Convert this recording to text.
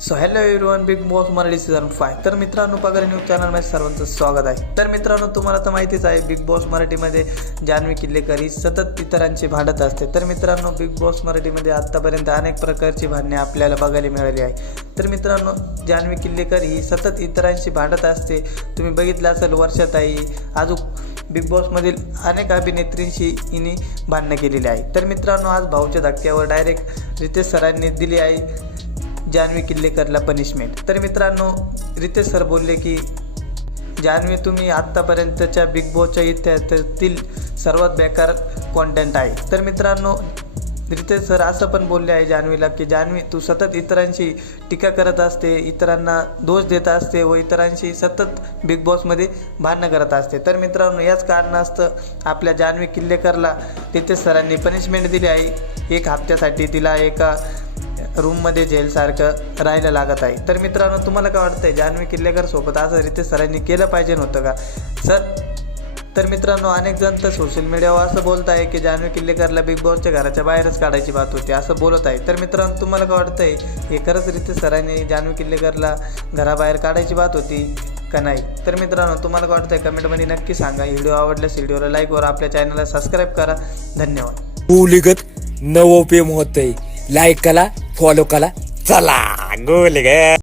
So hello everyone, big boss Marathi season 5. तर मित्रांनो, पगार न्यूज चॅनलमध्ये सर्वांचं स्वागत आहे. तर मित्रांनो, तुम्हाला तर माहितीच आहे, बिग बॉस मराठीमध्ये जान्हवी किल्लेकर ही सतत इतरांची भांडत असते. तर मित्रांनो, बिग बॉस मराठीमध्ये आत्तापर्यंत अनेक प्रकारची भांडणे आपल्याला बघायला मिळाली आहे. तर मित्रांनो, जान्हवी किल्लेकर ही सतत इतरांशी भांडत असते. तुम्ही बघितलं असेल, वर्षाताई अजून बिग बॉसमधील अनेक अभिनेत्रींशी हिने भांडणं केलेली आहे. तर मित्रांनो, आज भाऊच्या धक्क्यावर डायरेक्ट रितेश सरांनी दिली आहे जान्हवी किल्लेकरला पनिशमेंट. तर मित्रांनो, रितेश सर बोलले की जान्हवी, तुम्ही आत्तापर्यंतच्या बिग बॉसच्या इतिहासातील सर्वात बेकार कॉन्टेंट आहे. तर मित्रांनो, रितेश सर असं पण बोलले आहे जान्हवीला की जान्हवी, तू सतत इतरांशी टीका करत असते, इतरांना दोष देत असते व इतरांशी सतत बिग बॉसमध्ये भांडणं करत असते. तर मित्रांनो, याच कारणास्तव आपल्या जान्हवी किल्लेकरला रितेश सरांनी पनिशमेंट दिली आहे. 1 हप्त्यासाठी तिला एका रूममध्ये जेलसारखं राहायला लागत आहे. तर मित्रांनो, तुम्हाला काय वाटतं आहे, जान्हवी किल्लेकर सोबत असं रितेश सरांनी केलं पाहिजे नव्हतं का सर? तर मित्रांनो, अनेक जण तर सोशल मीडियावर असं बोलत आहे की जान्हवी किल्लेकरला बिग बॉसच्या घराच्या बाहेरच काढायची बात होती, असं बोलत आहे. तर मित्रांनो, तुम्हाला काय वाटतं आहे, हे खरंच रितेश सरांनी जान्हवी किल्लेकरला घराबाहेर काढायची बात होती का नाही? तर मित्रांनो, तुम्हाला काय वाटतं आहे, कमेंटमध्ये नक्की सांगा. व्हिडिओ आवडल्यास व्हिडिओला लाईक वर आपल्या चॅनलला सबस्क्राईब करा. धन्यवाद. गोलीगत नवोपीम होतंय, लाईक करा, फॉलो करा, चला गोलीगत.